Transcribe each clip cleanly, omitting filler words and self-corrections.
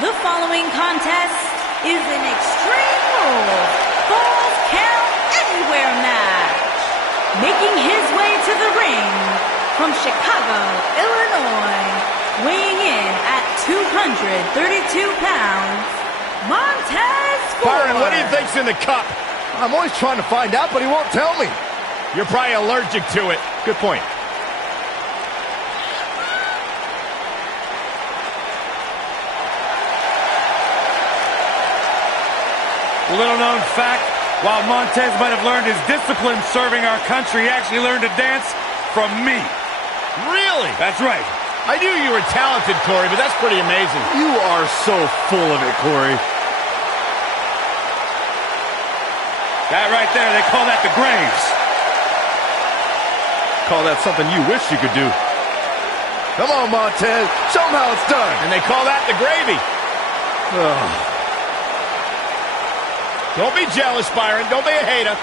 The following contest is an Extreme Rules Falls Count Anywhere match. Making his way to the ring from Chicago, Illinois, weighing in at 232 pounds, Montez Ford. Byron, what do you think's in the cup? I'm always trying to find out, but he won't tell me. You're probably allergic to it. Good point. Little known fact, while Montez might have learned his discipline serving our country, he actually learned to dance from me. Really? That's right. I knew you were talented, Corey, but that's pretty amazing. You are so full of it, Corey. That right there, they call that the Graves. Call that something you wish you could do. Come on, Montez. Show them how it's done. And they call that the gravy. Ugh. Don't be jealous, Byron. Don't be a hater.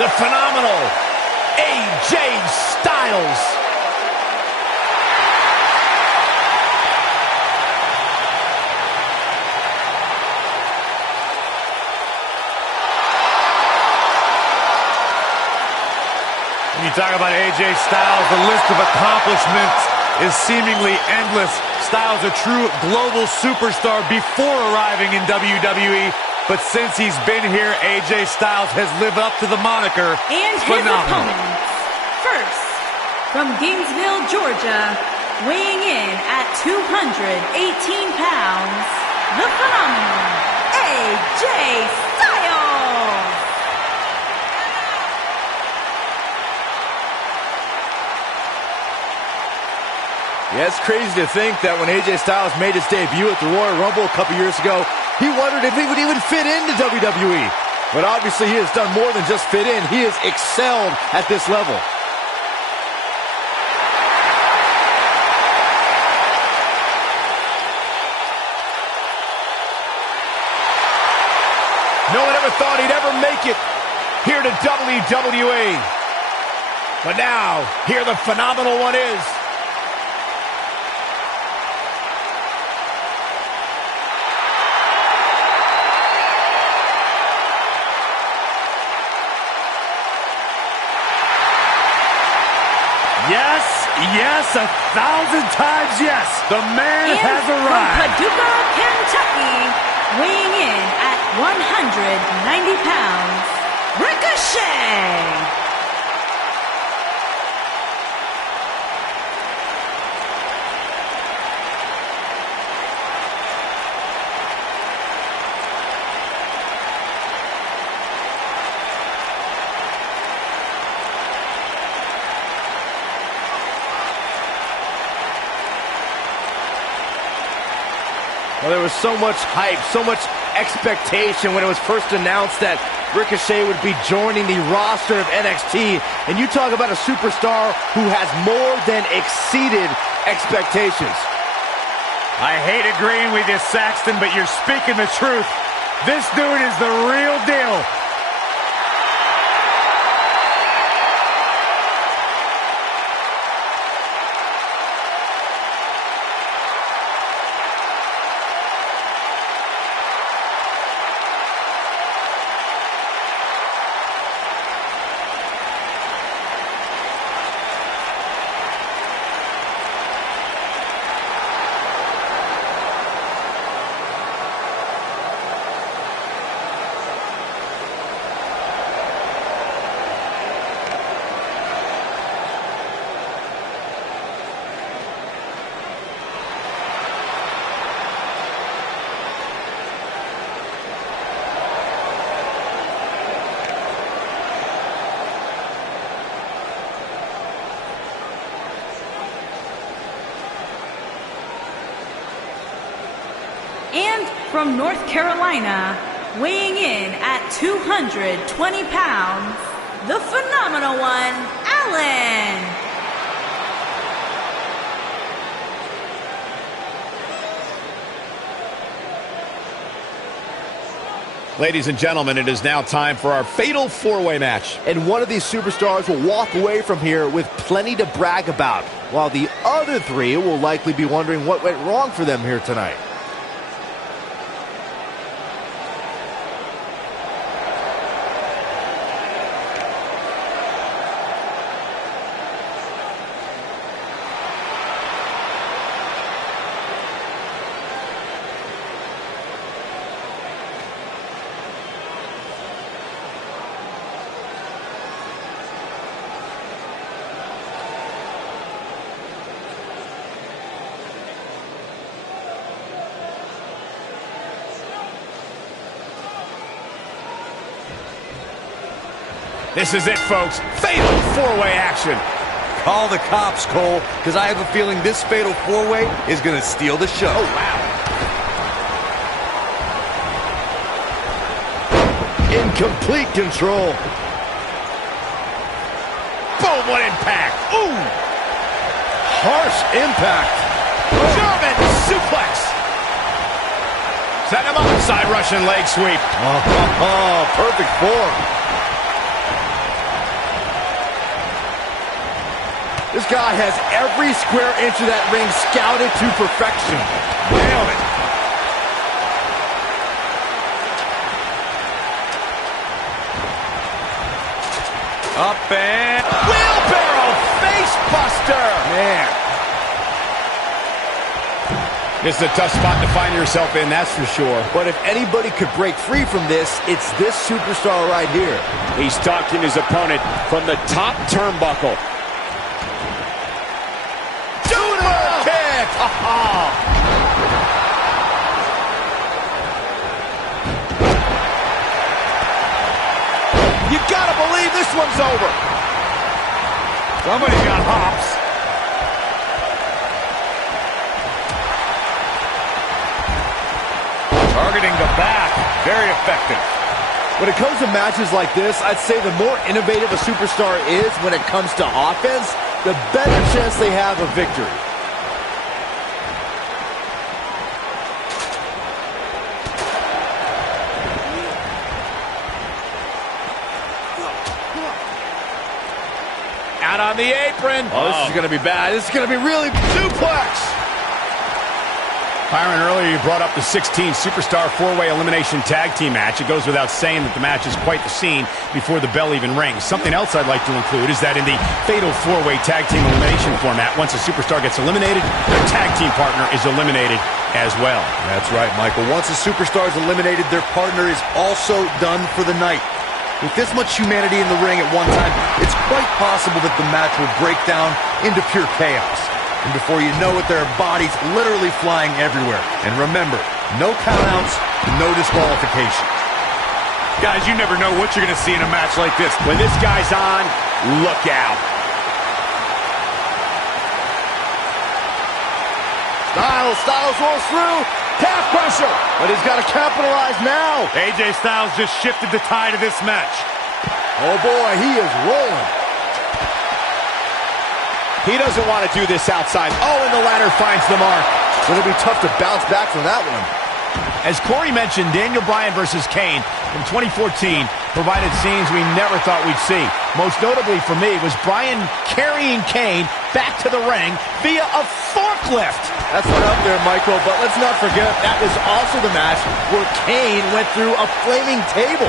The phenomenal AJ Styles. When you talk about AJ Styles, the list of accomplishments is seemingly endless. Styles a true global superstar before arriving in WWE, but since he's been here, AJ Styles has lived up to the moniker. And his opponents. First, from Gainesville, Georgia, weighing in at 218 pounds, the phenomenal AJ Styles. Yeah, it's crazy to think that when AJ Styles made his debut at the Royal Rumble a couple years ago, he wondered if he would even fit into WWE. But obviously he has done more than just fit in. He has excelled at this level. No one ever thought he'd ever make it here to WWE. But now, here the phenomenal one is. Yes, yes, 1,000 times yes. The man has arrived. From Paducah, Kentucky, weighing in at 190 pounds, Ricochet. Well, there was so much hype, so much expectation when it was first announced that Ricochet would be joining the roster of NXT. And you talk about a superstar who has more than exceeded expectations. I hate agreeing with you, Saxton, but you're speaking the truth. This dude is the real deal. And from North Carolina, weighing in at 220 pounds, the phenomenal one, Allen. Ladies and gentlemen, it is now time for our fatal four-way match. And one of these superstars will walk away from here with plenty to brag about, while the other three will likely be wondering what went wrong for them here tonight. This is it, folks. Fatal four-way action. Call the cops, Cole, because I have a feeling this fatal four-way is going to steal the show. Oh, wow. In complete control. Boom, what impact. Ooh. Harsh impact. German suplex. Set him up. Side Russian leg sweep. Perfect form. This guy has every square inch of that ring scouted to perfection. Nailed it. Up and... Wheelbarrow face buster. Man. This is a tough spot to find yourself in, that's for sure. But if anybody could break free from this, it's this superstar right here. He's stalking his opponent from the top turnbuckle. You gotta believe this one's over. Somebody's got hops. Targeting the back. Very effective. When it comes to matches like this, I'd say the more innovative a superstar is when it comes to offense, the better chance they have of victory. Out on the apron. Oh, this is going to be bad. This is going to be really... Suplex. Byron, earlier you brought up the 16 Superstar 4-Way Elimination Tag Team match. It goes without saying that the match is quite the scene before the bell even rings. Something else I'd like to include is that in the Fatal 4-Way Tag Team Elimination format, once a Superstar gets eliminated, their tag team partner is eliminated as well. That's right, Michael. Once a superstar is eliminated, their partner is also done for the night. With this much humanity in the ring at one time, it's quite possible that the match will break down into pure chaos. And before you know it, there are bodies literally flying everywhere. And remember, no countouts, no disqualification. Guys, you never know what you're going to see in a match like this. When this guy's on, look out. Styles rolls through. Calf crusher. But he's got to capitalize now. AJ Styles just shifted the tide of this match. Oh boy, he is rolling. He doesn't want to do this outside. Oh, and the ladder finds the mark. It'll be tough to bounce back from that one. As Corey mentioned, Daniel Bryan versus Kane from 2014 provided scenes we never thought we'd see. Most notably for me was Bryan carrying Kane back to the ring via a forklift. That's right up there, Michael, but let's not forget that was also the match where Kane went through a flaming table.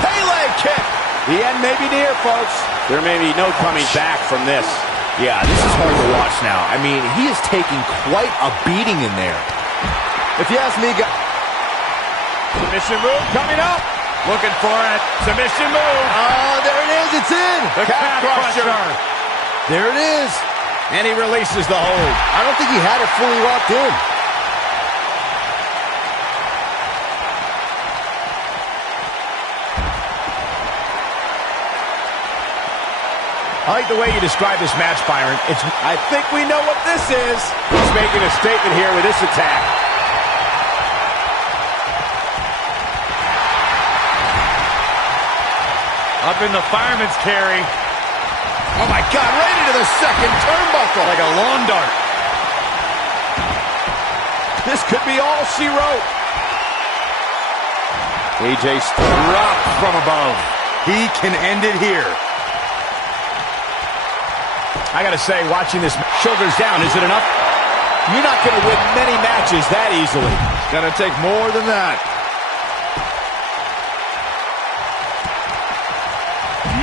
Pele kick. The end may be near, folks. There may be no coming back from this. Yeah, this is hard to watch now. I mean, he is taking quite a beating in there. If you ask me, Submission move coming up. Looking for it. Submission move. oh, there it is. It's in. The calf crusher. There it is. And he releases the hold. I don't think he had it fully locked in. I like the way you describe this match, Byron. I think we know what this is. He's making a statement here with this attack. Up in the fireman's carry. Oh, my God, right into the second turnbuckle. Like a lawn dart. This could be all she wrote. AJ Dropped from above. He can end it here. I gotta say, watching this, shoulders down, is it enough? You're not going to win many matches that easily. It's going to take more than that.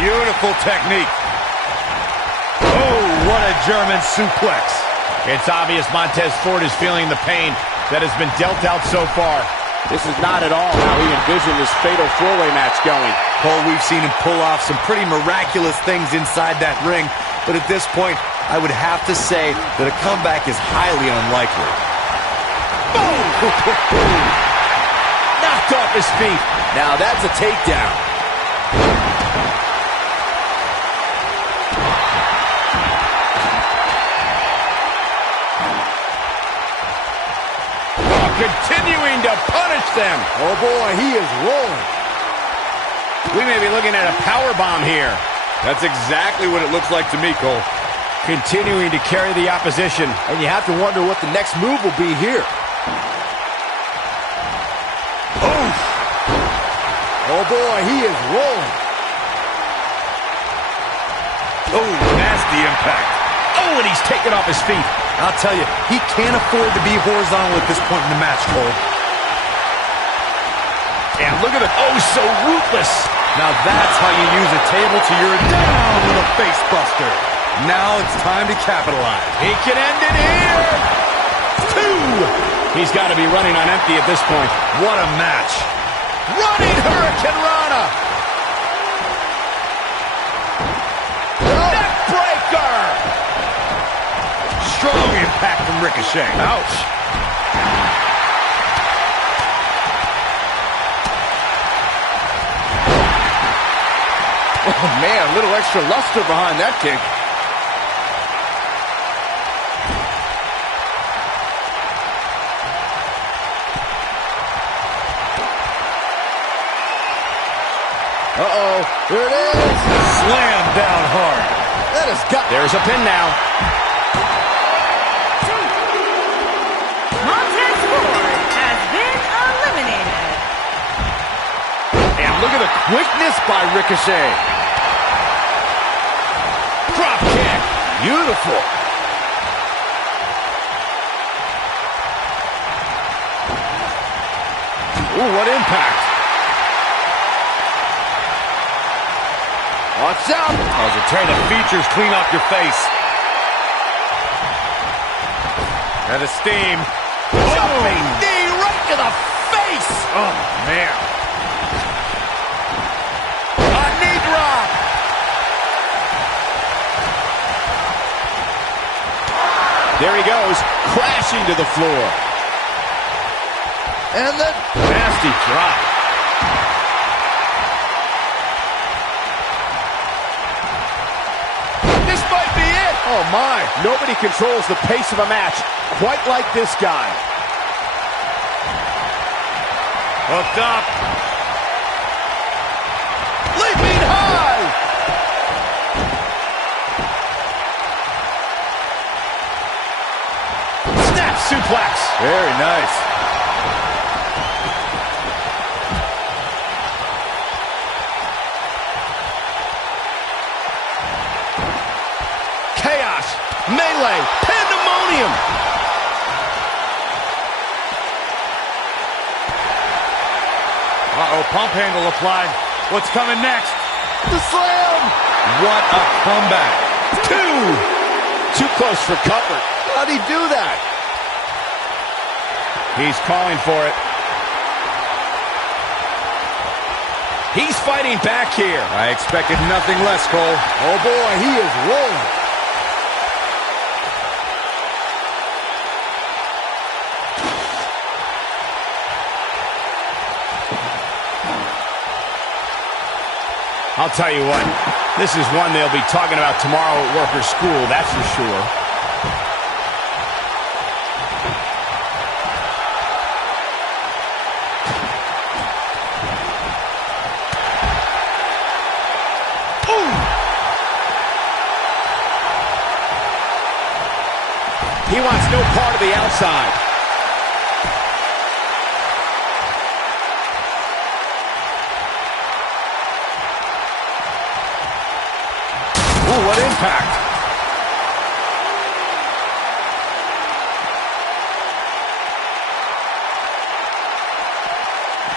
Beautiful technique. Oh, what a German suplex. It's obvious Montez Ford is feeling the pain that has been dealt out so far. This is not at all how he envisioned this fatal four-way match going. Cole, we've seen him pull off some pretty miraculous things inside that ring, but at this point, I would have to say that a comeback is highly unlikely. Boom! Knocked off his feet. Now that's a takedown. Continuing to punish them. Oh boy, he is rolling. We may be looking at a powerbomb here. That's exactly what it looks like to me, Cole. Continuing to carry the opposition. And you have to wonder what the next move will be here. Oh boy, he is rolling. Oh, nasty impact. Oh, and he's taken off his feet. I'll tell you, he can't afford to be horizontal at this point in the match, Cole. And look at it. Oh, so ruthless. Now that's how you use a table to your down with a face buster. Now it's time to capitalize. He can end it here. 2. He's got to be running on empty at this point. What a match. Running Hurricane Rana. Neck breaker. Strong impact from Ricochet. Ouch. Oh man, a little extra luster behind that kick. Uh-oh, here it is. Slam down hard. That has got... There's a pin now. Montez Ford has been eliminated. And look at the quickness by Ricochet. Drop kick. Beautiful. Ooh, what impact. Watch out. As a tear the features clean off your face. That is steam. Jumping knee right to the face. Oh, man. A knee drop. There he goes, crashing to the floor. And the Nasty drop. This might be it. Oh my. Nobody controls the pace of a match quite like this guy. Hooked up. Leaping high. Snap suplex. Very nice. Chaos. Melee. Pandemonium. Uh-oh, pump handle applied. What's coming next? The slam. What a comeback. 2. Too close for comfort. How'd he do that? He's calling for it. He's fighting back here. I expected nothing less, Cole. Oh boy, he is rolling. I'll tell you what, this is one they'll be talking about tomorrow at work or school, that's for sure. He wants no part of the outside. Ooh, what impact.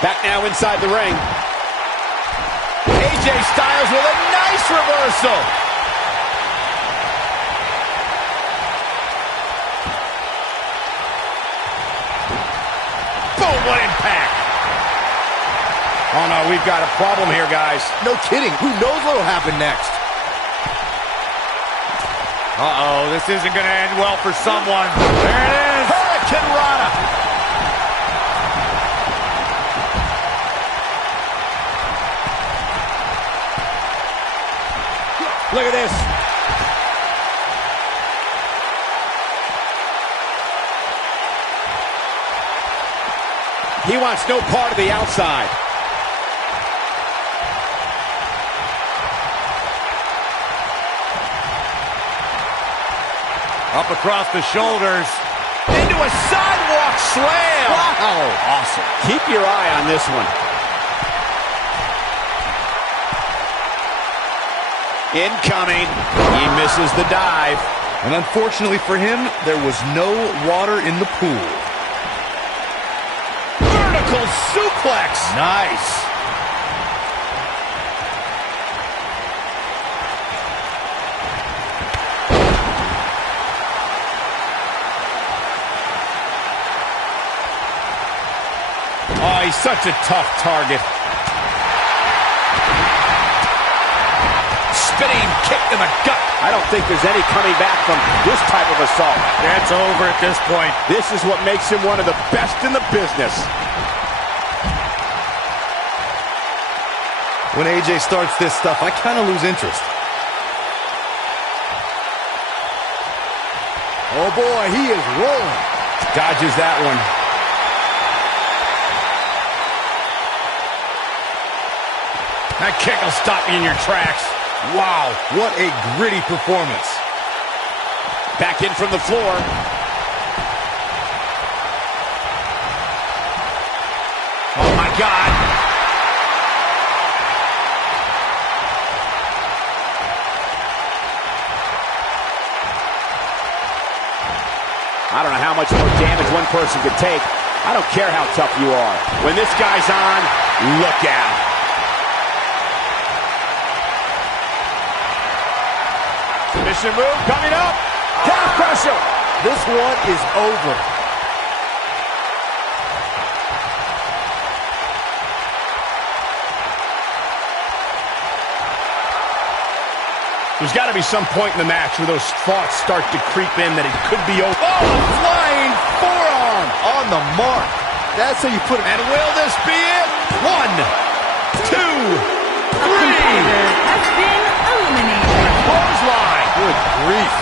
Back now inside the ring. AJ Styles with a nice reversal. Boom, what impact. Oh, no, we've got a problem here, guys. No kidding. Who knows what will happen next? Uh-oh, this isn't going to end well for someone. There it is. Hurricane Rana. Look at this. He wants no part of the outside. Up across the shoulders. Into a sidewalk slam. Wow. Awesome. Keep your eye on this one. Incoming. He misses the dive. And unfortunately for him, there was no water in the pool. Vertical suplex. Nice. Oh, he's such a tough target. Spinning kick in the gut. I don't think there's any coming back from this type of assault. That's over at this point. This is what makes him one of the best in the business. When AJ starts this stuff, I kind of lose interest. Oh boy, he is rolling. Dodges that one. That kick will stop you in your tracks. Wow, what a gritty performance. Back in from the floor. Oh my God. I don't know how much more damage one person could take. I don't care how tough you are. When this guy's on, look out. Submission move coming up. Calf crusher. This one is over. There's got to be some point in the match where those thoughts start to creep in that it could be over. Oh, a flying forearm on the mark. That's how you put it. And will this be it? 1, 2, 3. Has been eliminated. Clothesline. Good grief.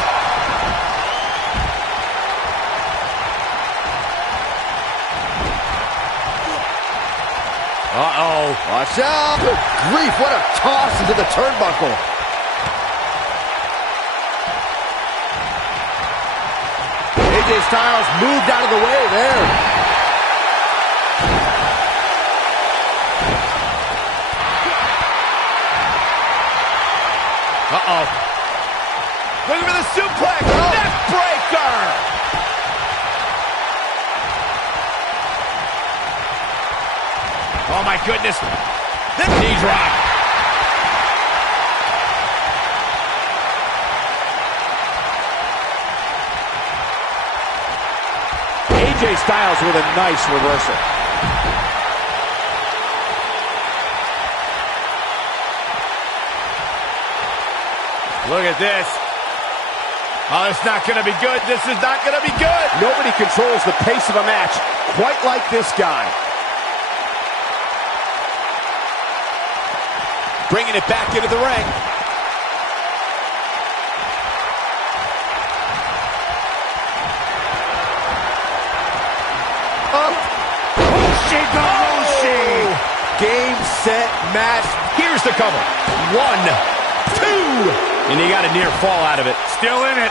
Uh-oh. Watch out. Good grief. What a toss into the turnbuckle. AJ Styles moved out of the way there. Uh-oh. Looking for the suplex. Oh. Neck breaker. Oh, my goodness. The knee drop. AJ Styles with a nice reversal. Look at this. Oh, it's not going to be good. This is not going to be good. Nobody controls the pace of a match quite like this guy. Bringing it back into the ring. Game, set, match. Here's the cover. 1, 2. And he got a near fall out of it. Still in it.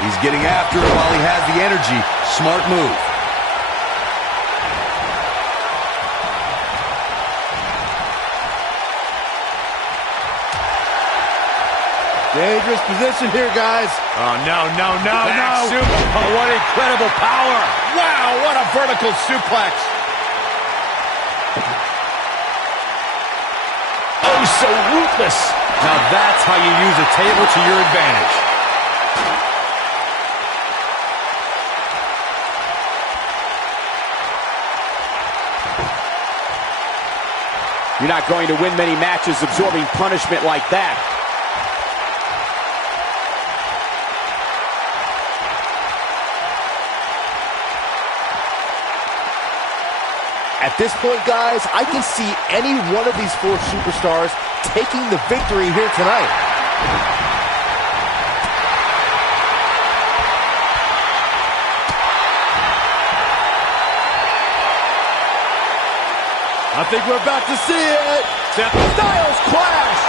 He's getting after it while he has the energy. Smart move. Dangerous position here, guys. Oh, no, no, no, Back no. super- Oh, what incredible power. Wow, what a vertical suplex. Oh, so ruthless. Now that's how you use a table to your advantage. You're not going to win many matches absorbing punishment like that. At this point, guys, I can see any one of these four superstars taking the victory here tonight. I think we're about to see it. Styles Clash.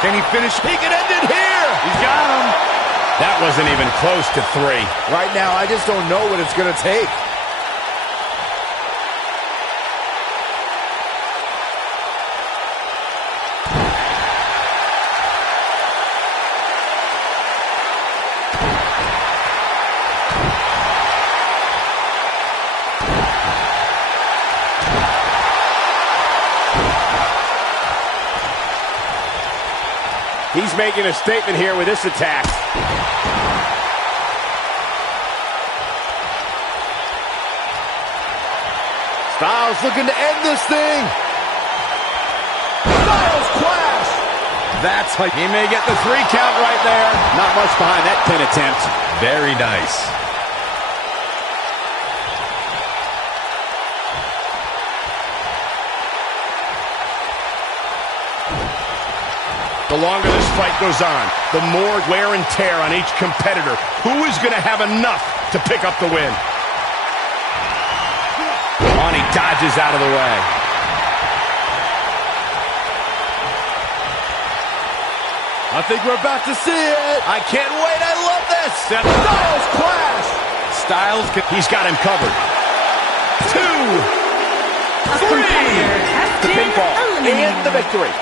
Can he finish? He can end it here. He's got him. That wasn't even close to 3. Right now, I just don't know what it's going to take. He's making a statement here with this attack. Styles looking to end this thing. Styles Clash. That's how he may get the 3 count right there. Not much behind that pin attempt. Very nice. The longer this fight goes on, the more wear and tear on each competitor. Who is going to have enough to pick up the win? Oh, and he dodges out of the way. I think we're about to see it. I can't wait. I love this. Styles Clash. He's got him covered. 2, A 3. competitor has The been pinfall eliminated. and the victory.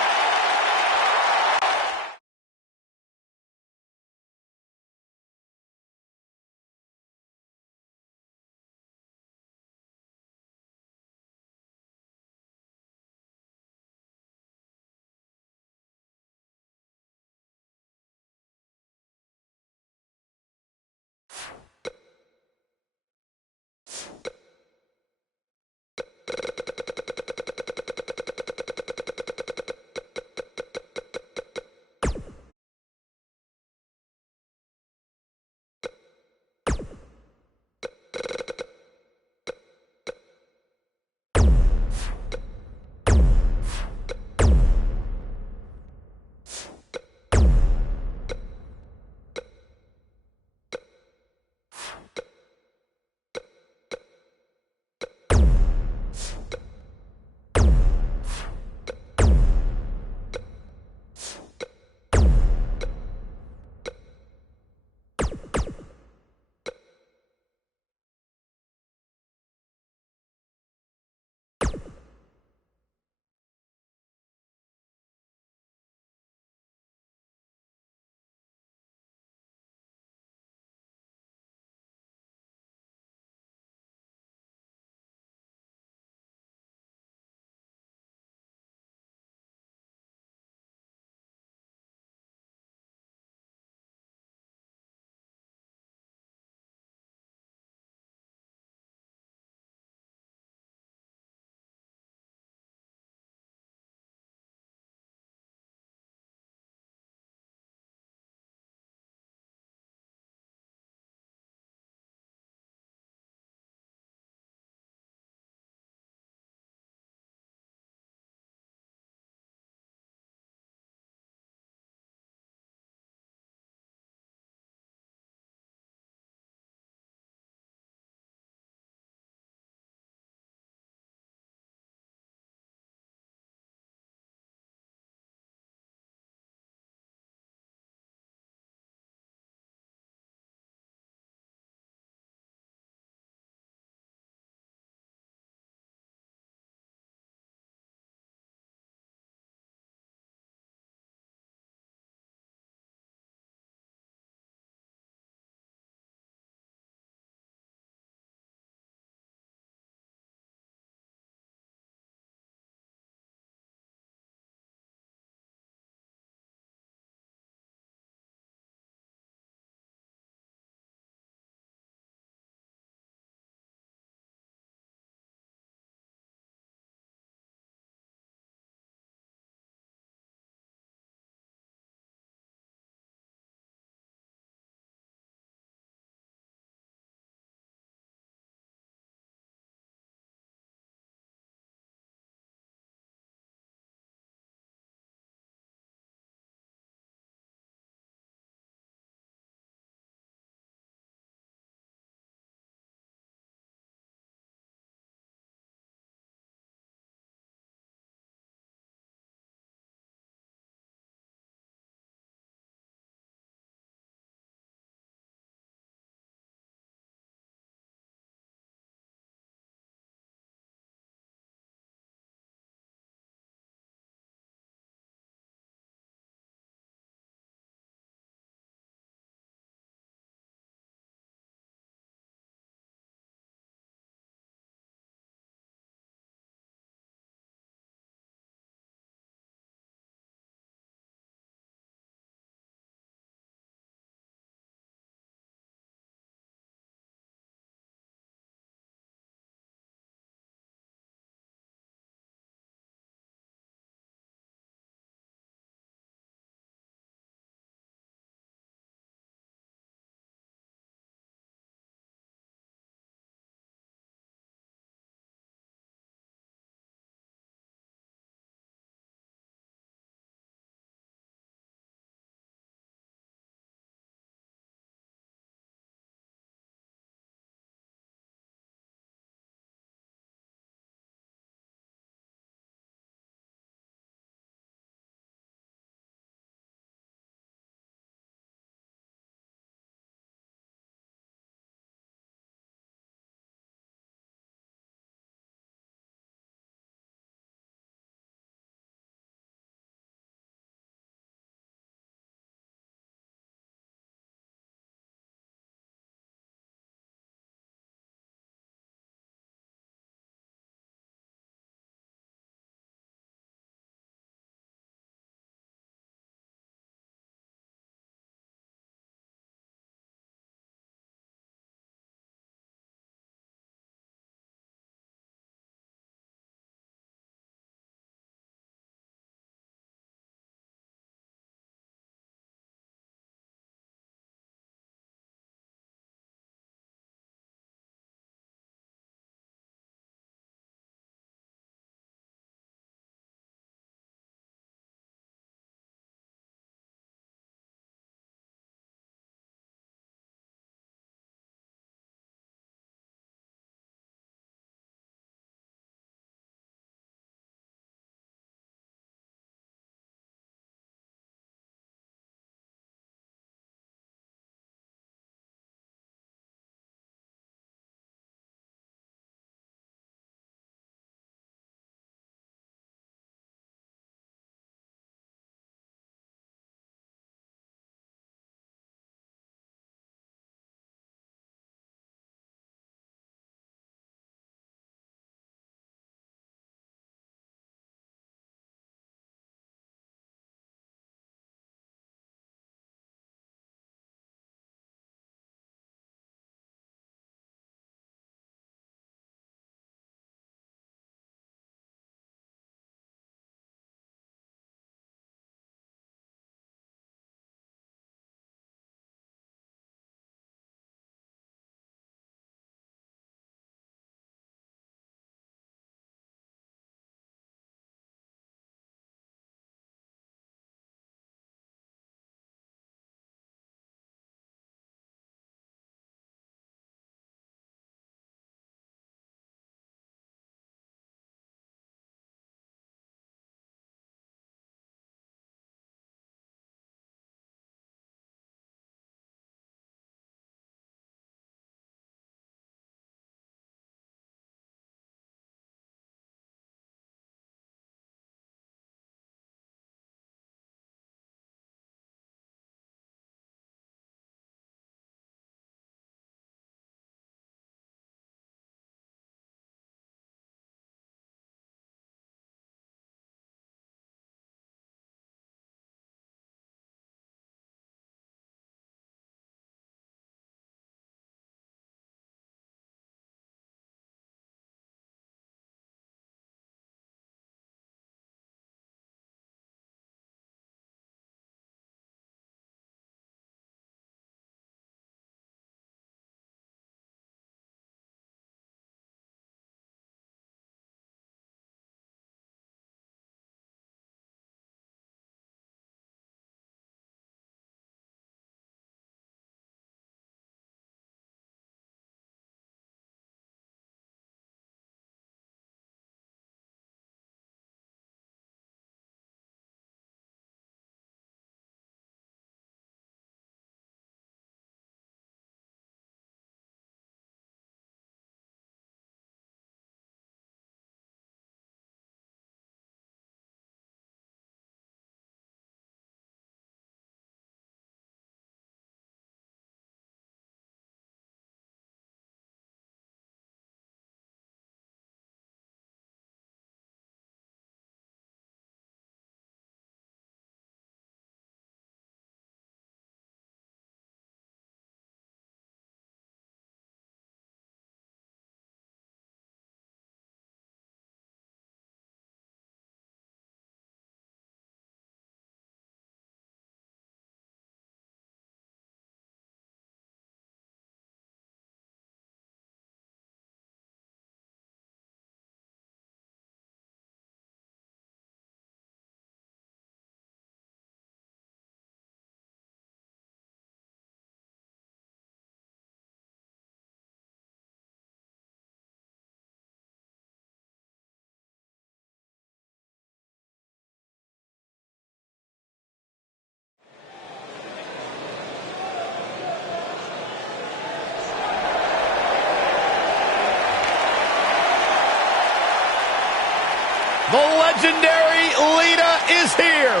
legendary Lita is here.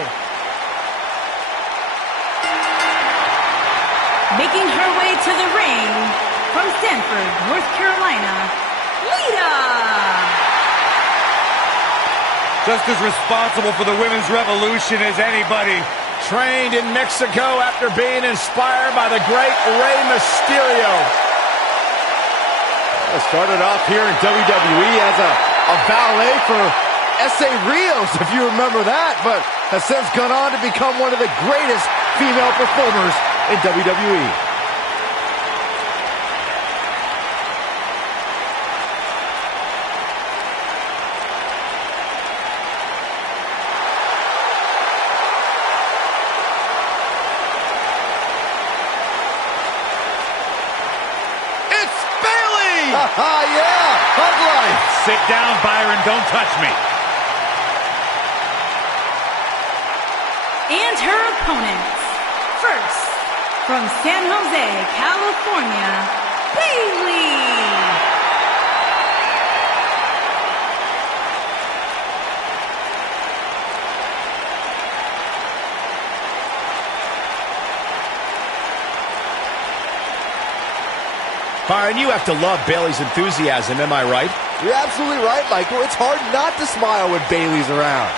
Making her way to the ring from Stanford, North Carolina, Lita. Just as responsible for the women's revolution as anybody. Trained in Mexico after being inspired by the great Rey Mysterio. Started off here in WWE as a valet for S.A. Rios, if you remember that, but has since gone on to become one of the greatest female performers in WWE. Yeah, hug life. Sit down, Byron. Don't touch me. And her opponents. First, from San Jose, California, Bayley. Byron, you have to love Bayley's enthusiasm, am I right? You're absolutely right, Michael. It's hard not to smile when Bayley's around.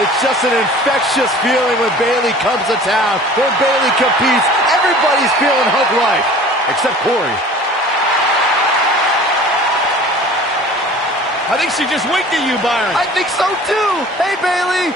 It's just an infectious feeling when Bayley comes to town. When Bayley competes, everybody's feeling hug life, except Corey. I think she just winked at you, Byron. I think so, too. Hey, Bayley.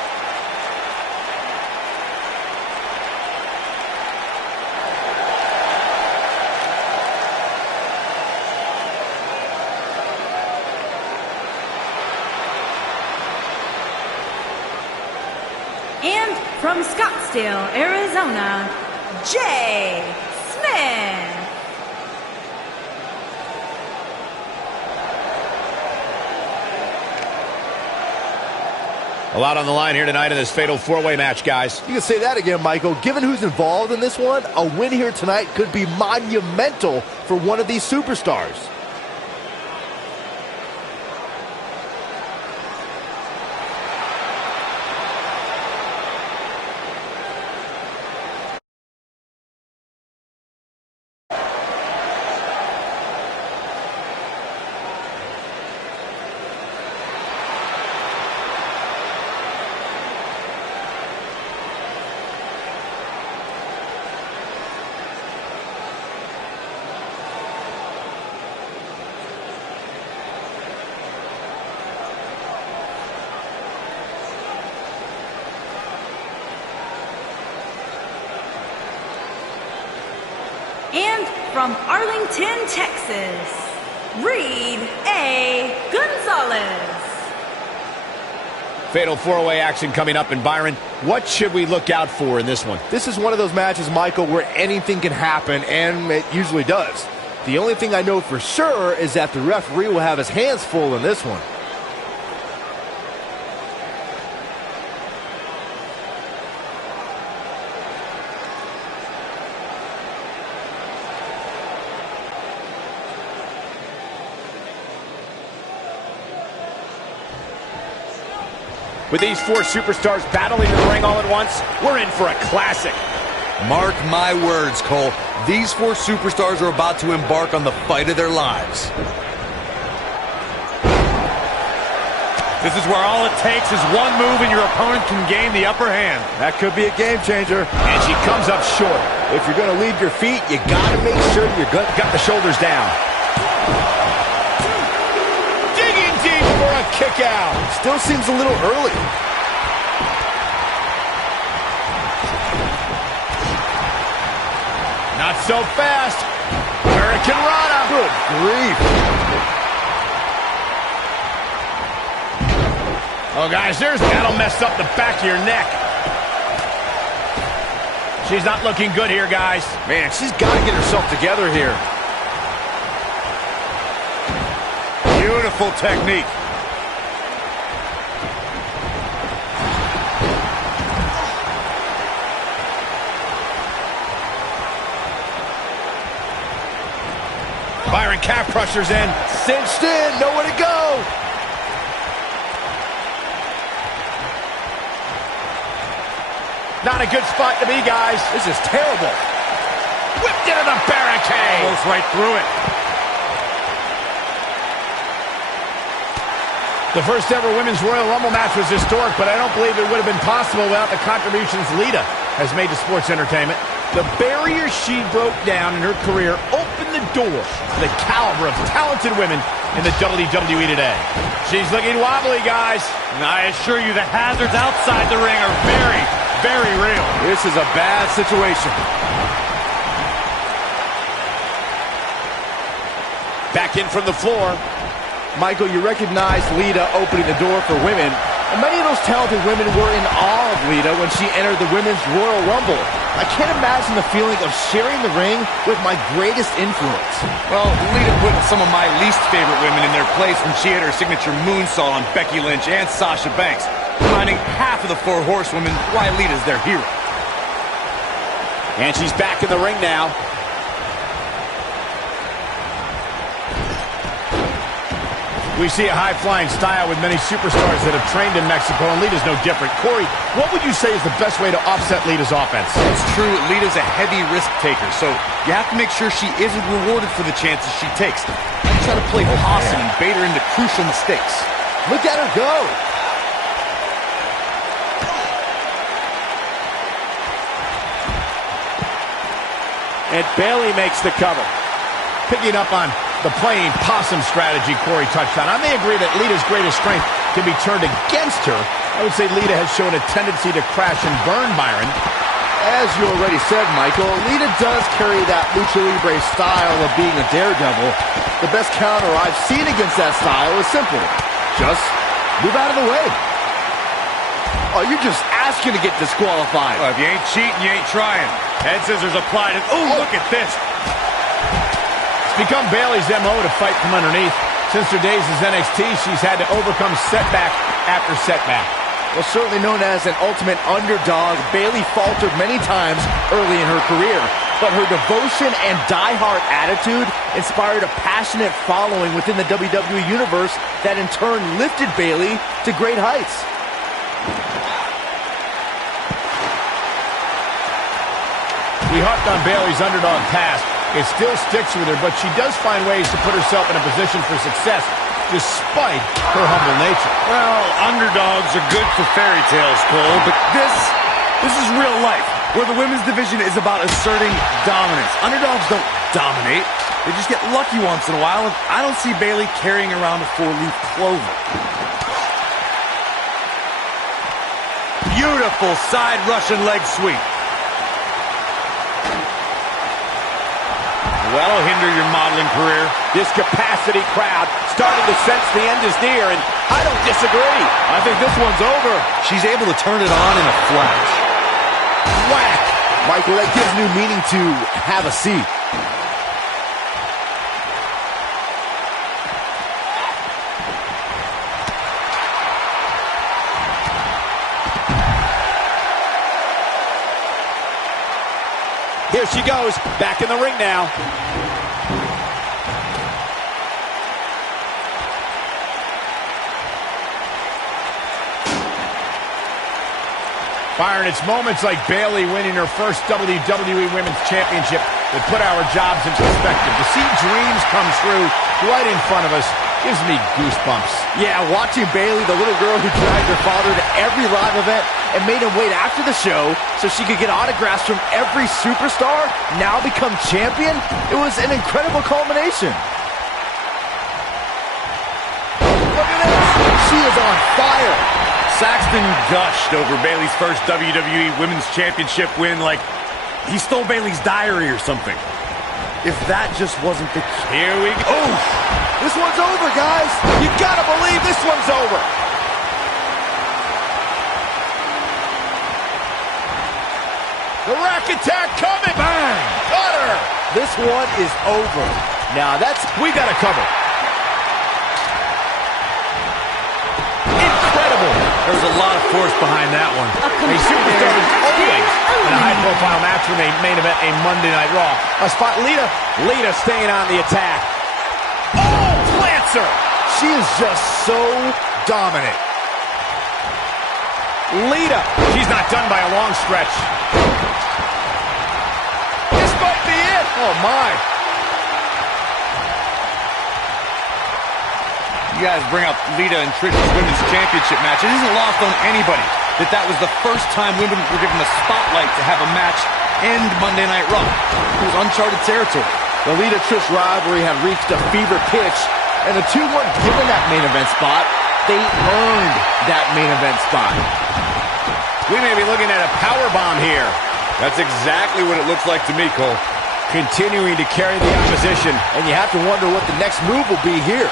And from Scottsdale, Arizona, Jay Smith. A lot on the line here tonight in this fatal four-way match, guys. You can say that again, Michael. Given who's involved in this one, a win here tonight could be monumental for one of these superstars. And from Arlington, Texas, Reed A. Gonzalez. Fatal four-way action coming up. And Byron, what should we look out for in this one? This is one of those matches, Michael, where anything can happen, and it usually does. The only thing I know for sure is that the referee will have his hands full in this one. With these four superstars battling in the ring all at once, we're in for a classic. Mark my words, Cole. These four superstars are about to embark on the fight of their lives. This is where all it takes is one move and your opponent can gain the upper hand. That could be a game changer. And she comes up short. If you're going to leave your feet, you got to make sure you Got the shoulders down. Digging deep for a kick out. Still seems a little early. Not so fast. Hurricane Rana. Good grief. Oh, guys, that'll mess up the back of your neck. She's not looking good here, guys. Man, she's got to get herself together here. Beautiful technique. Byron calf crushers in. Cinched in, nowhere to go. Not a good spot to be, guys. This is terrible. Whipped into the barricade. Almost right through it. The first ever Women's Royal Rumble match was historic, but I don't believe it would have been possible without the contributions Lita has made to sports entertainment. The barrier she broke down in her career opened the door to the caliber of talented women in the WWE today. She's looking wobbly, guys. And I assure you the hazards outside the ring are very, very real. This is a bad situation. Back in from the floor. Michael, you recognize Lita opening the door for women, and many of those talented women were in awe of Lita when she entered the Women's Royal Rumble. I can't imagine the feeling of sharing the ring with my greatest influence. Well, Lita put some of my least favorite women in their place when she hit her signature moonsault on Becky Lynch and Sasha Banks, reminding half of the 4 horsewomen why Lita's their hero. And she's back in the ring now. We see a high-flying style with many superstars that have trained in Mexico, and Lita's no different. Corey, what would you say is the best way to offset Lita's offense? It's true, Lita's a heavy risk taker, so you have to make sure she isn't rewarded for the chances she takes. Don't try to play possum and bait her into crucial mistakes. Look at her go. And Bayley makes the cover. Picking up on the playing possum strategy Corey touched on, I may agree that Lita's greatest strength can be turned against her. I would say Lita has shown a tendency to crash and burn, Byron. As you already said, Michael, Lita does carry that lucha libre style of being a daredevil. The best counter I've seen against that style is simple. Just move out of the way. Oh, you're just asking to get disqualified. Well, if you ain't cheating, you ain't trying. Head scissors applied, and oh, look at this. Become Bayley's MO to fight from underneath. Since her days as NXT, she's had to overcome setback after setback. Well, certainly known as an ultimate underdog, Bayley faltered many times early in her career, but her devotion and die-hard attitude inspired a passionate following within the WWE Universe that in turn lifted Bayley to great heights. We harped on Bayley's underdog past. It still sticks with her, but she does find ways to put herself in a position for success despite her humble nature. Well, underdogs are good for fairy tales, Cole, but this is real life, where the women's division is about asserting dominance. Underdogs don't dominate. They just get lucky once in a while, and I don't see Bayley carrying around a 4-leaf clover. Beautiful side Russian leg sweep. That'll hinder your modeling career. This capacity crowd starting to sense the end is near, and I don't disagree. I think this one's over. She's able to turn it on in a flash. Whack! Michael, that gives new meaning to have a seat. Here she goes, back in the ring now. Byron, it's moments like Bayley winning her first WWE Women's Championship that put our jobs in perspective. To see dreams come true right in front of us gives me goosebumps. Yeah, watching Bayley, the little girl who dragged her father to every live event and made him wait after the show so she could get autographs from every superstar, now become champion, it was an incredible culmination. Look at this! She is on fire! Saxton gushed over Bayley's first WWE Women's Championship win like he stole Bayley's diary or something. If that just wasn't the... Here we go. Oh! This one's over, guys! You gotta believe this one's over! The rack attack coming! Bang! Got her! This one is over. Now that's... We got a cover. Incredible! There's a lot of force behind that one. A A superstar is always in a eliminated. high-profile match when they main event a Monday Night Raw. A spot Lita staying on the attack. hits her. She is just so dominant. Lita. She's not done by a long stretch. This might be it. Oh, my. You guys bring up Lita and Trish's Women's Championship match. It isn't lost on anybody that was the first time women were given the spotlight to have a match end Monday Night Raw. It was uncharted territory. The Lita-Trish rivalry had reached a fever pitch, and the two weren't given that main event spot. They earned that main event spot. We may be looking at a powerbomb here. That's exactly what it looks like to me, Cole. Continuing to carry the opposition. And you have to wonder what the next move will be here.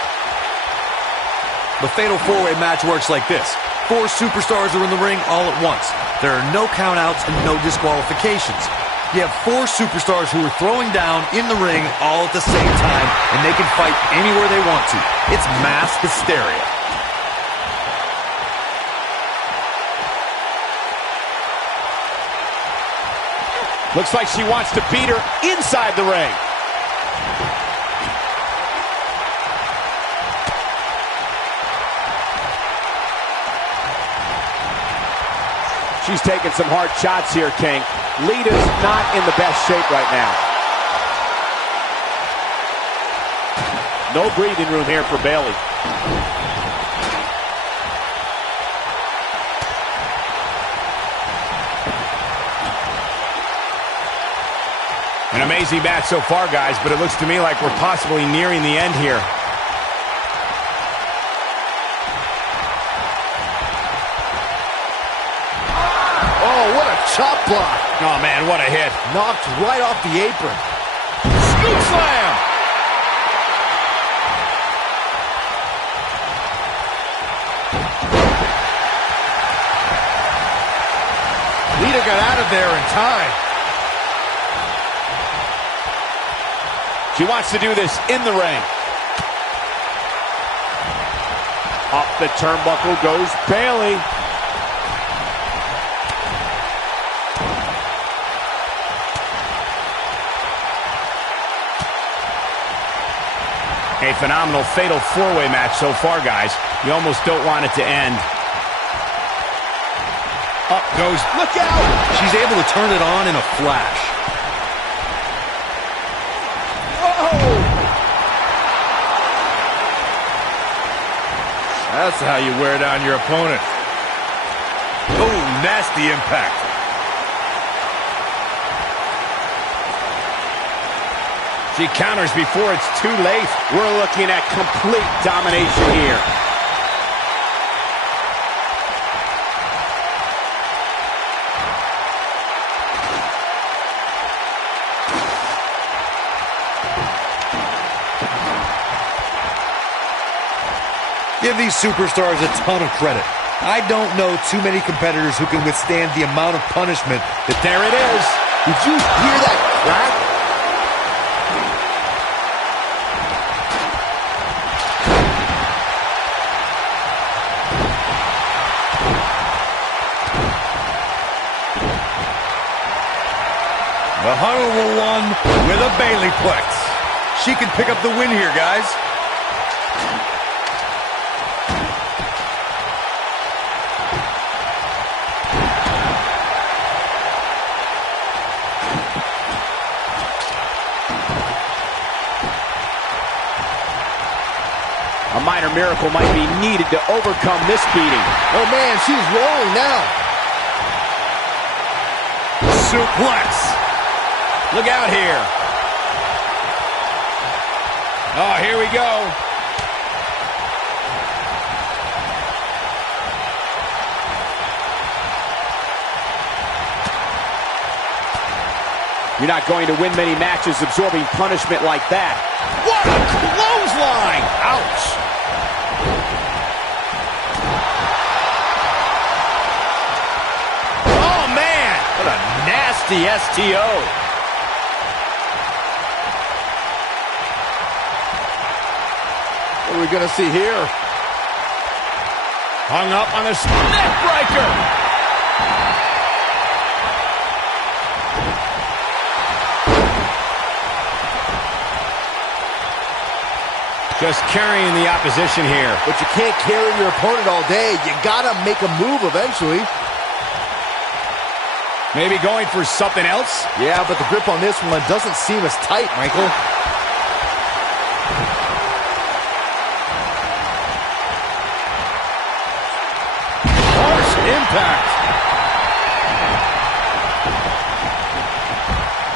The Fatal 4-Way match works like this. 4 superstars are in the ring all at once. There are no countouts and no disqualifications. You have 4 superstars who are throwing down in the ring all at the same time, and they can fight anywhere they want to. It's mass hysteria. Looks like she wants to beat her inside the ring. She's taking some hard shots here, King. Lita's not in the best shape right now. No breathing room here for Bayley. An amazing match so far, guys, but it looks to me like we're possibly nearing the end here. Chop block. Oh, man, what a hit. Knocked right off the apron. Scoop slam. Lita got out of there in time. She wants to do this in the ring. Up the turnbuckle goes Bayley. A phenomenal fatal 4-way match so far, guys. You almost don't want it to end. Up goes, look out! She's able to turn it on in a flash. Whoa! That's how you wear down your opponent. Oh, nasty impact. She counters before it's too late. We're looking at complete domination here. Give these superstars a ton of credit. I don't know too many competitors who can withstand the amount of punishment that There it is. Did you hear that crack? The Honorable One with a Bayleyplex. She can pick up the win here, guys. A minor miracle might be needed to overcome this beating. Oh, man, she's rolling now. Suplex. Look out here. Oh, here we go. You're not going to win many matches absorbing punishment like that. What a clothesline! Ouch! Oh, man. What a nasty STO. What are we going to see here? Hung up on this neck breaker. Just carrying the opposition here. But you can't carry your opponent all day. You gotta make a move eventually. Maybe going for something else? Yeah, but the grip on this one doesn't seem as tight, Michael. Harsh impact.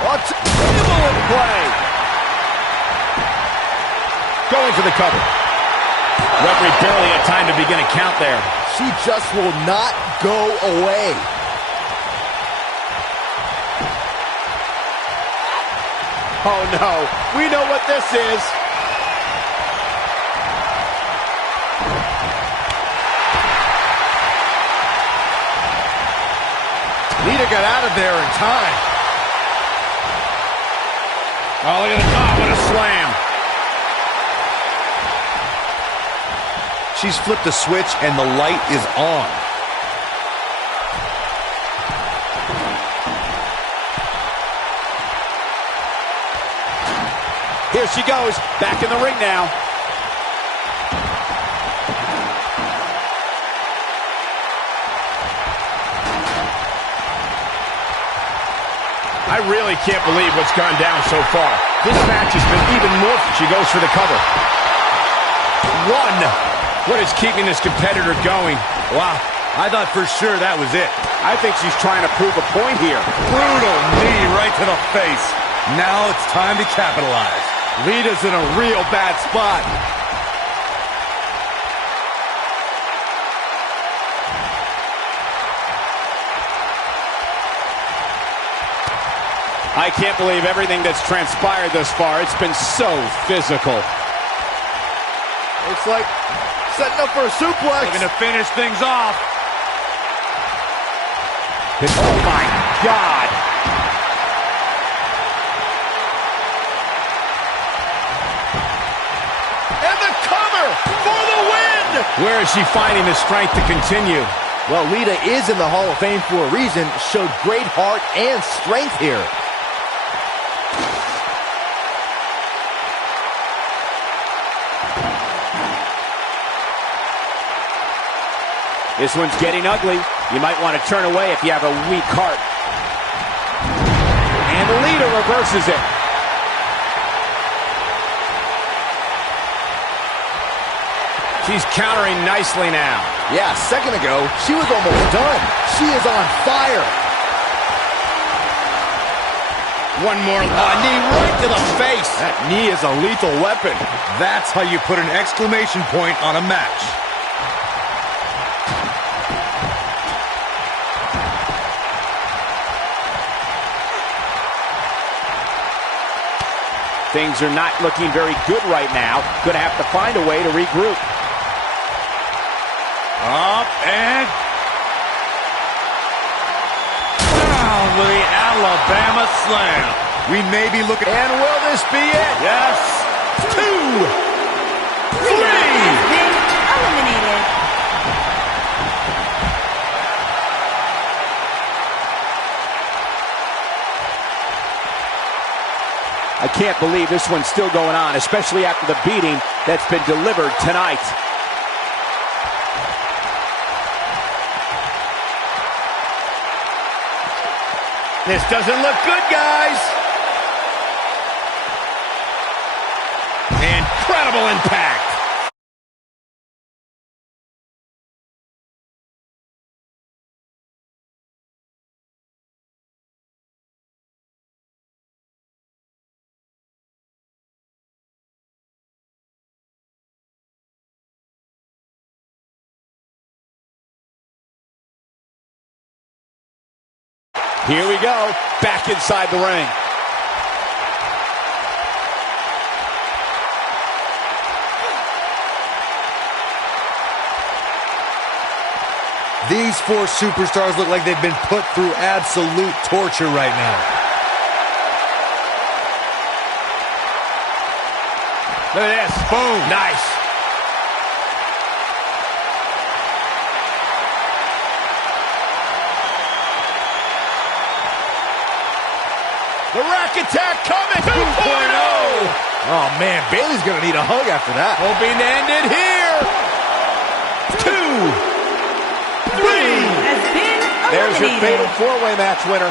What's able in play? Going for the cover. Referee barely had time to begin a count there. She just will not go away. Oh, no. We know what this is. Lita got out of there in time. Oh, look at the top. What a slam. She's flipped the switch and the light is on. Here she goes, back in the ring now. I really can't believe what's gone down so far. This match has been even more. She goes for the cover. One. What is keeping this competitor going? Wow, I thought for sure that was it. I think she's trying to prove a point here. Brutal knee right to the face. Now it's time to capitalize. Lita's in a real bad spot. I can't believe everything that's transpired thus far. It's been so physical. Looks like setting up for a suplex. Looking to finish things off. Oh, my God. And the cover for the win. Where is she finding the strength to continue? Well, Lita is in the Hall of Fame for a reason. Showed great heart and strength here. This one's getting ugly. You might want to turn away if you have a weak heart. And Lita reverses it. She's countering nicely now. Yeah, a second ago, she was almost done. She is on fire. One more knee right to the face. That knee is a lethal weapon. That's how you put an exclamation point on a match. Things are not looking very good right now. Gonna have to find a way to regroup. Up and down with the Alabama Slam. We may be looking. And will this be it? Yes. 2, 3. Lita has been eliminated. I can't believe this one's still going on, especially after the beating that's been delivered tonight. This doesn't look good, guys. Incredible impact. Here we go, back inside the ring. These four superstars look like they've been put through absolute torture right now. Look at this. Boom. Nice. The rack attack coming. 2.0. Oh, man, Bayley's going to need a hug after that. Hoping to end it here. 2, 3. Has been There's your eliminated. fatal four-way match winner.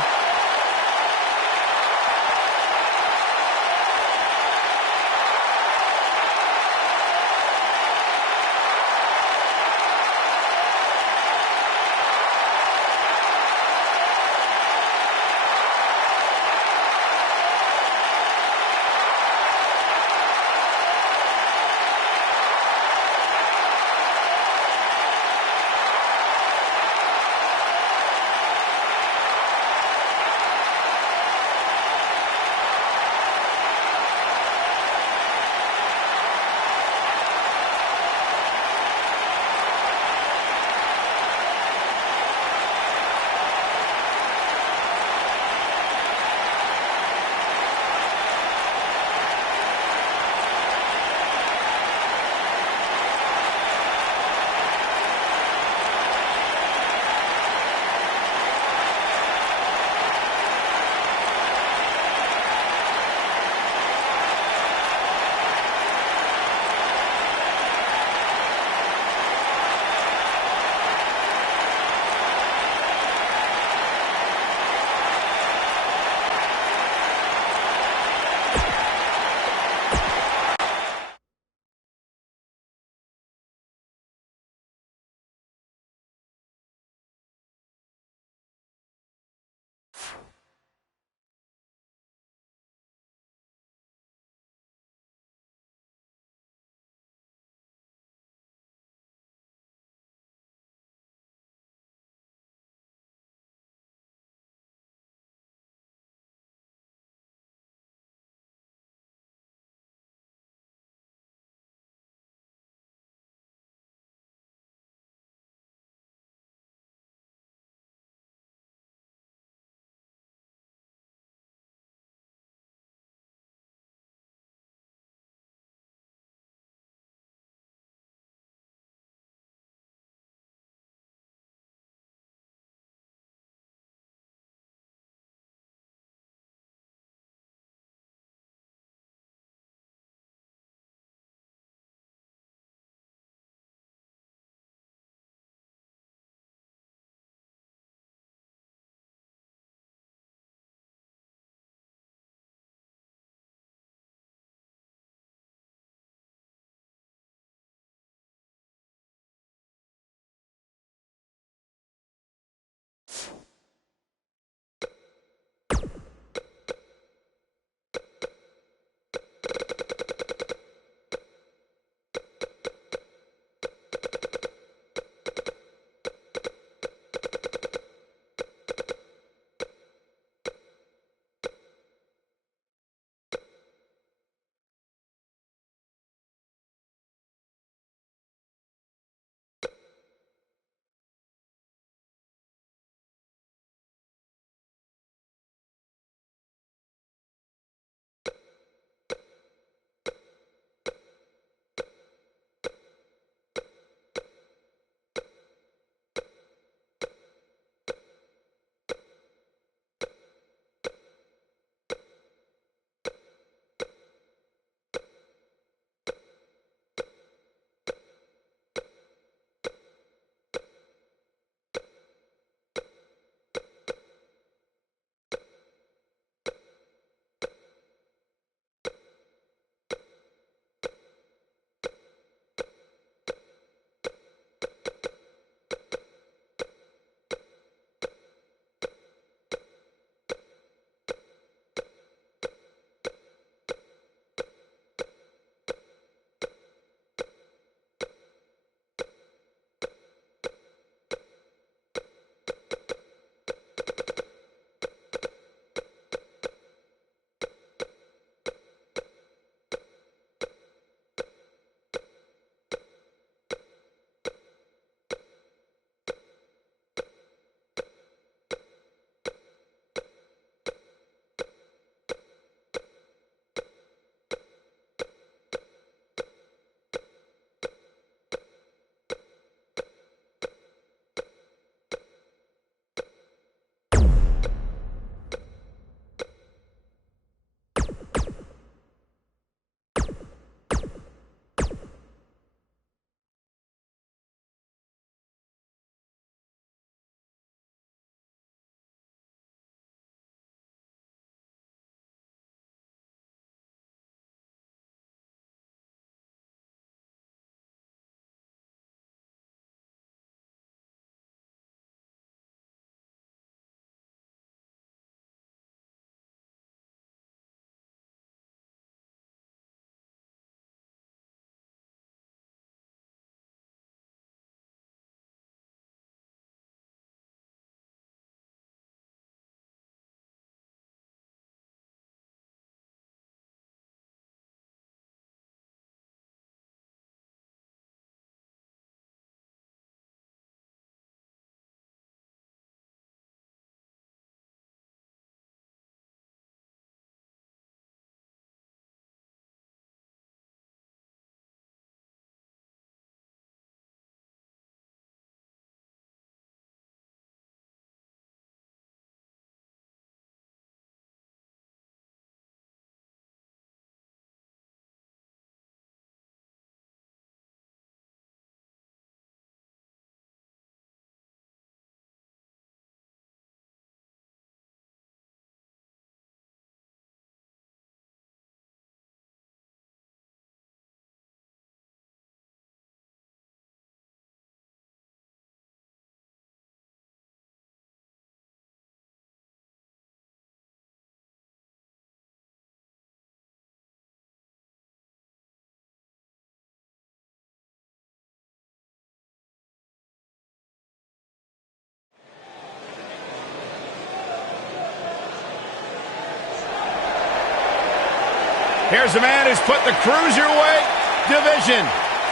Here's a man who's put the Cruiserweight division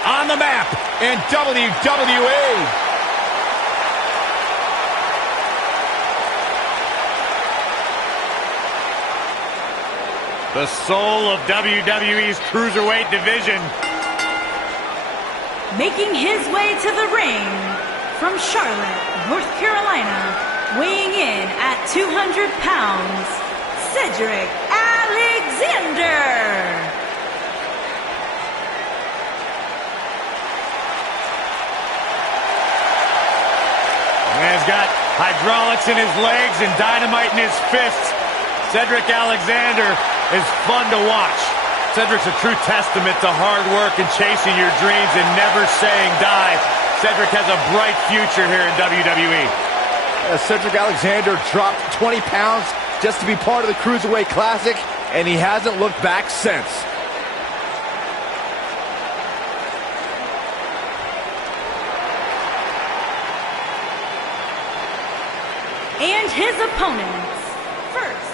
on the map in WWE. The soul of WWE's Cruiserweight division. Making his way to the ring from Charlotte, North Carolina, weighing in at 200 pounds, Cedric Alexander. Man's got hydraulics in his legs and dynamite in his fists. Cedric Alexander is fun to watch. Cedric's a true testament to hard work and chasing your dreams and never saying die. Cedric has a bright future here in WWE. Cedric Alexander dropped 20 pounds just to be part of the Cruiserweight Classic, and he hasn't looked back since. And his opponents, first,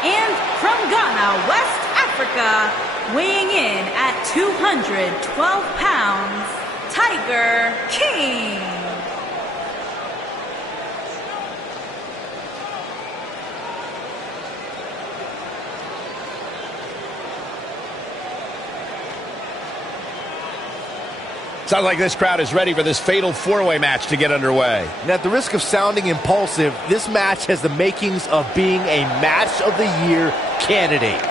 and from Ghana, West Africa, weighing in at 212 pounds, Tiger King. Sounds like this crowd is ready for this fatal four-way match to get underway. And at the risk of sounding impulsive, this match has the makings of being a Match of the Year candidate.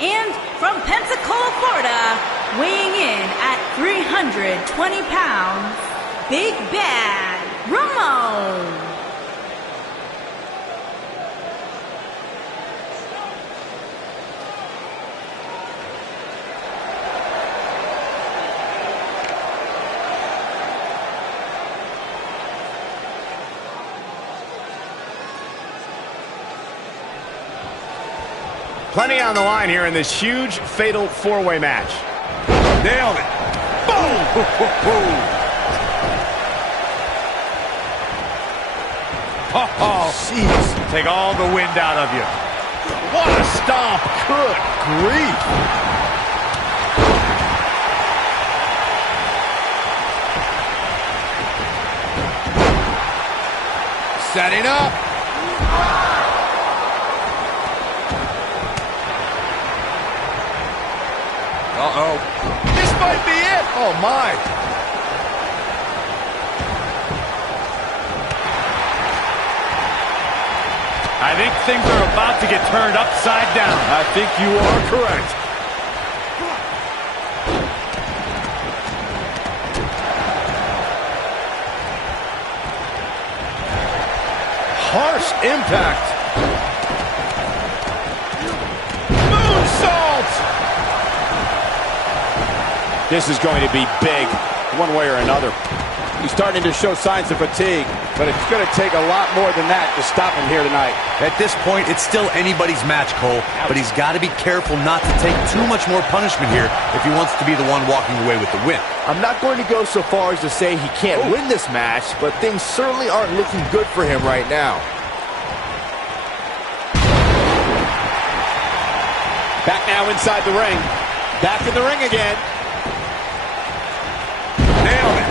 And from Pensacola, Florida, weighing in at 320 pounds, Big Bad Ramon. Plenty on the line here in this huge fatal four-way match. Nailed it. Boom! Oh, Jeez. take all the wind out of you. What a stomp. Good grief. Setting up. Uh-oh. This might be it. Oh, my. I think things are about to get turned upside down. I think you are correct. Harsh impact. Moonsault. This is going to be big, one way or another. He's starting to show signs of fatigue, but it's going to take a lot more than that to stop him here tonight. At this point, it's still anybody's match, Cole, but he's got to be careful not to take too much more punishment here if he wants to be the one walking away with the win. I'm not going to go so far as to say he can't win this match, but things certainly aren't looking good for him right now. Back now inside the ring. Back in the ring again. Nailed it.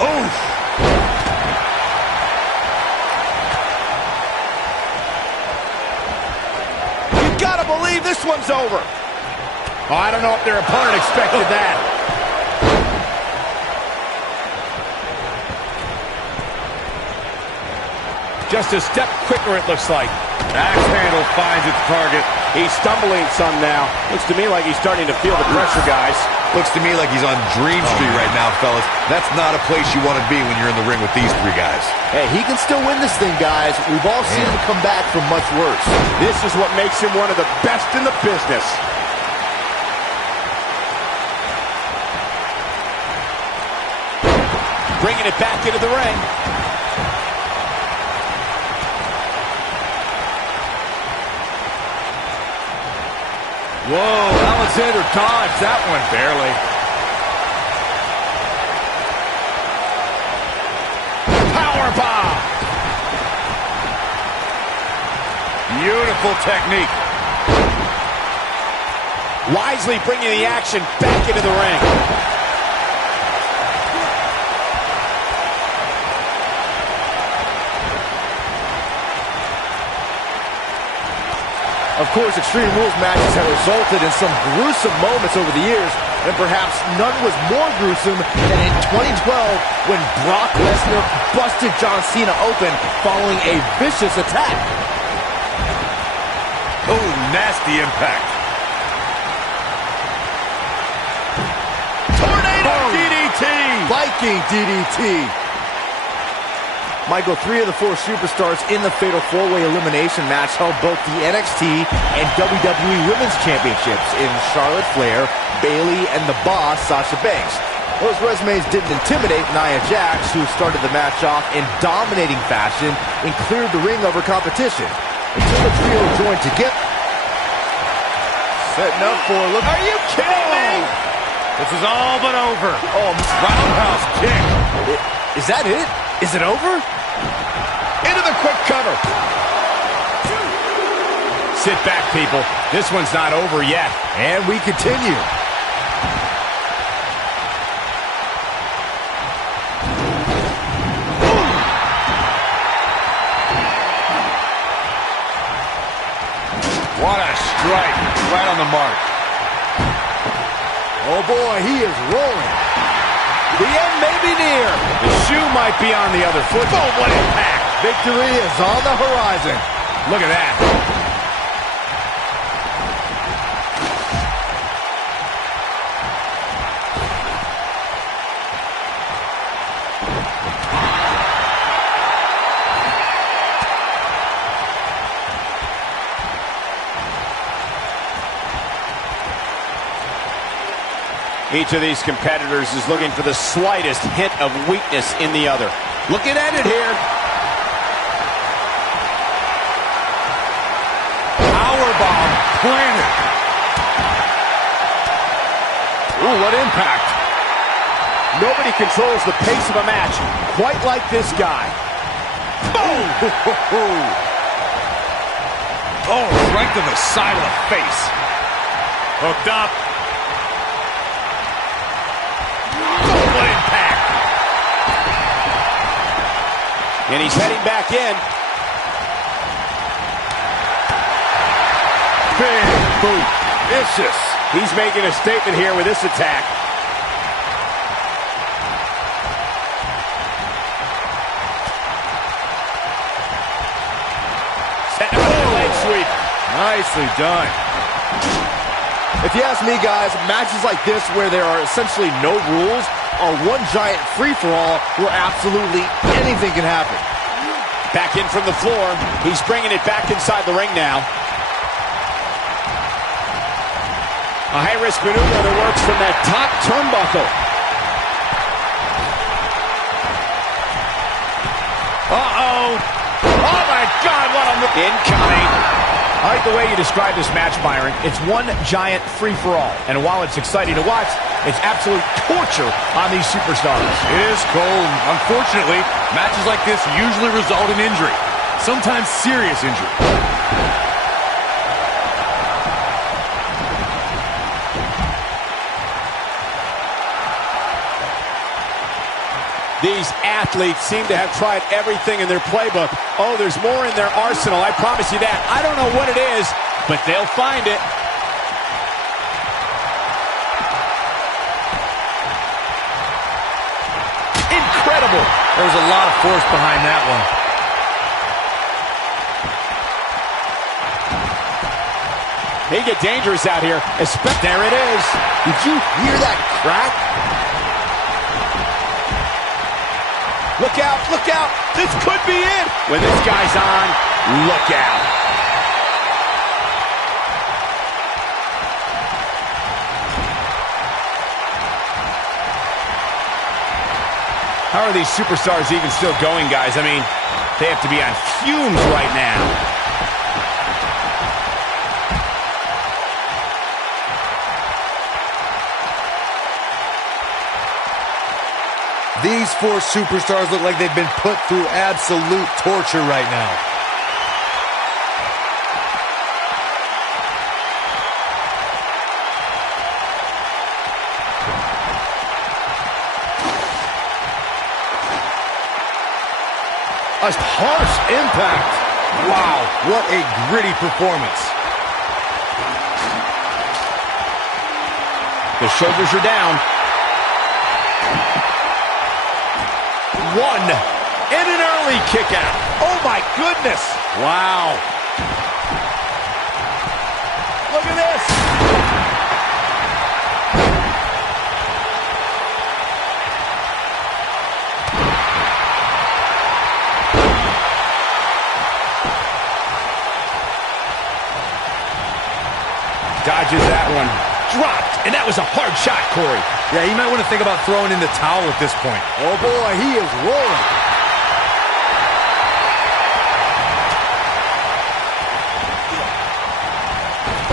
Oof. You gotta believe this one's over. Oh, I don't know if their opponent expected that. Just a step quicker, it looks like. Axe handle finds its target. He's stumbling some now. Looks to me like he's starting to feel the pressure, guys. Looks to me like he's on Dream Street right now, fellas. That's not a place you want to be when you're in the ring with these three guys. Hey, he can still win this thing, guys. We've all seen him come back from much worse. This is what makes him one of the best in the business. Bringing it back into the ring. Whoa, Alexander dodged that one barely. Powerbomb. Beautiful technique. Wisely bringing the action back into the ring. Of course, Extreme Rules matches have resulted in some gruesome moments over the years, and perhaps none was more gruesome than in 2012 when Brock Lesnar busted John Cena open following a vicious attack. Oh, nasty impact. Tornado DDT! Viking DDT! Michael, 3 of the 4 superstars in the Fatal 4-Way Elimination match held both the NXT and WWE Women's Championships in Charlotte Flair, Bayley, and the Boss, Sasha Banks. Those resumes didn't intimidate Nia Jax, who started the match off in dominating fashion and cleared the ring of her competition. Until the trio joined together. Setting up for look. Are you kidding me? This is all but over. Oh, roundhouse kick. Is that it? Is it over? Into the quick cover. Sit back, people. This one's not over yet. And we continue. What a strike. Right on the mark. Oh boy, he is rolling. The end may be near. The shoe might be on the other foot. Oh, what impact. Victory is on the horizon. Look at that. Each of these competitors is looking for the slightest hint of weakness in the other. Looking at it here. Powerbomb planted. Ooh, what impact. Nobody controls the pace of a match quite like this guy. Boom! Oh, right to the side of the face. Hooked up. What impact. And he's heading back in. Big boot. Vicious. He's making a statement here with this attack. Setting up a leg sweep. Nicely done. If you ask me, guys, matches like this where there are essentially no rules are one giant free-for-all where absolutely anything can happen. Back in from the floor. He's bringing it back inside the ring now. A high-risk maneuver that works from that top turnbuckle. Uh-oh. Oh, my God, what a move. Incoming. I like the way you describe this match, Byron. It's one giant free-for-all. And while it's exciting to watch, it's absolute torture on these superstars. It is, Cole. Unfortunately, matches like this usually result in injury. Sometimes serious injury. These athletes seem to have tried everything in their playbook. Oh, there's more in their arsenal, I promise you that. I don't know what it is, but they'll find it. There was a lot of force behind that one. They get dangerous out here. There it is. Did you hear that crack? Look out, look out. This could be it. When this guy's on, look out. How are these superstars even still going, guys? I mean, they have to be on fumes right now. These four superstars look like they've been put through absolute torture right now. A harsh impact. Wow, what a gritty performance. The shoulders are down. One, and an early kick out. Oh my goodness. Wow. Look at this. Dodges that one. Dropped, and that was a hard shot, Corey. Yeah, you might want to think about throwing in the towel at this point. Oh boy, he is rolling.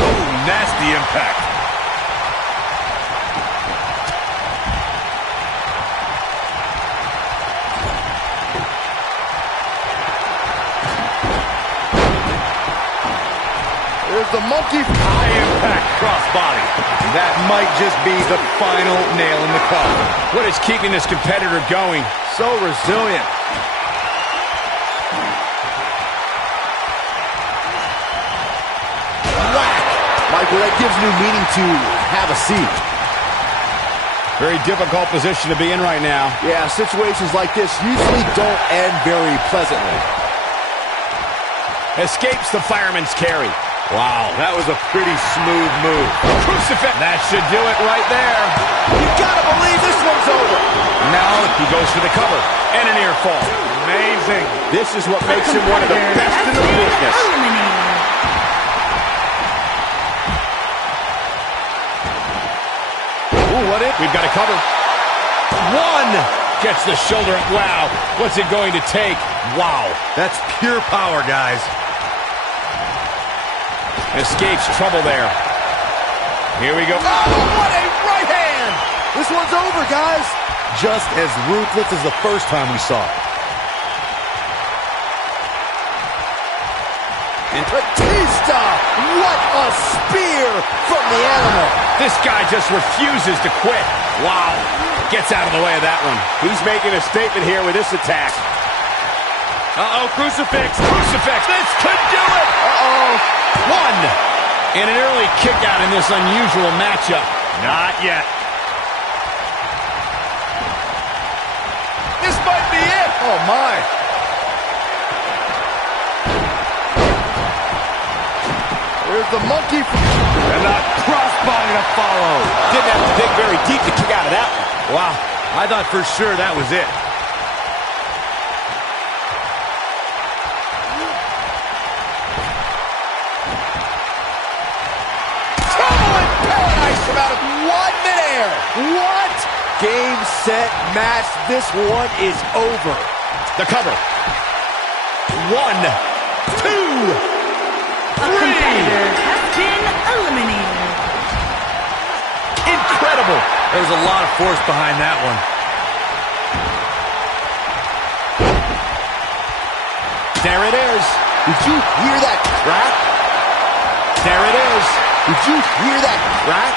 Oh, nasty impact. There's the monkey. High impact crossbody. That might just be the final nail in the coffin. What is keeping this competitor going? So resilient. Whack. Michael, that gives new meaning to have a seat. Very difficult position to be in right now. Yeah, situations like this usually don't end very pleasantly. Escapes the fireman's carry. Wow, that was a pretty smooth move. Crucifix. That should do it right there. You gotta believe this one's over. Now he goes for the cover and a near fall. Amazing. This is what makes him one of the best in the business. Ooh, what it? We've got a cover. One. Gets the shoulder. Wow. What's it going to take? Wow. That's pure power, guys. Escapes trouble there. Here we go. Oh, what a right hand. This one's over, guys. Just as ruthless as the first time we saw it. And Batista, what a spear from the animal. This guy just refuses to quit. Wow. Gets out of the way of that one. He's making a statement here with this attack. Uh-oh, crucifix. Crucifix. This could do it. Uh-oh. One. And an early kick out in this unusual matchup. Not yet. This might be it. Oh, my. There's the monkey. And the crossbody to follow. Didn't have to dig very deep to kick out of that one. Wow, I thought for sure that was it. Trouble in paradise from out of one midair. What? Game, set, match. This one is over. The cover. One, two, A competitor has been eliminated. incredible. There was a lot of force behind that one. There it is. Did you hear that crack? There it is. Did you hear that crack?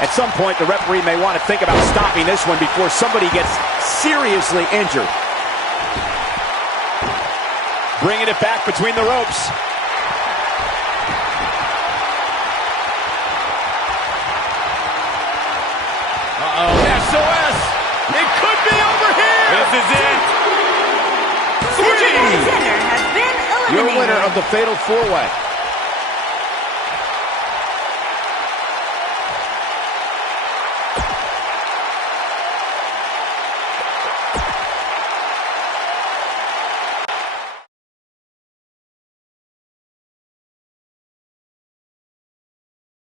At some point, the referee may want to think about stopping this one before somebody gets seriously injured. Bringing it back between the ropes. SOS. It could be over here. This is it. Cedric Alexander has been eliminated. Your winner of the Fatal 4-Way.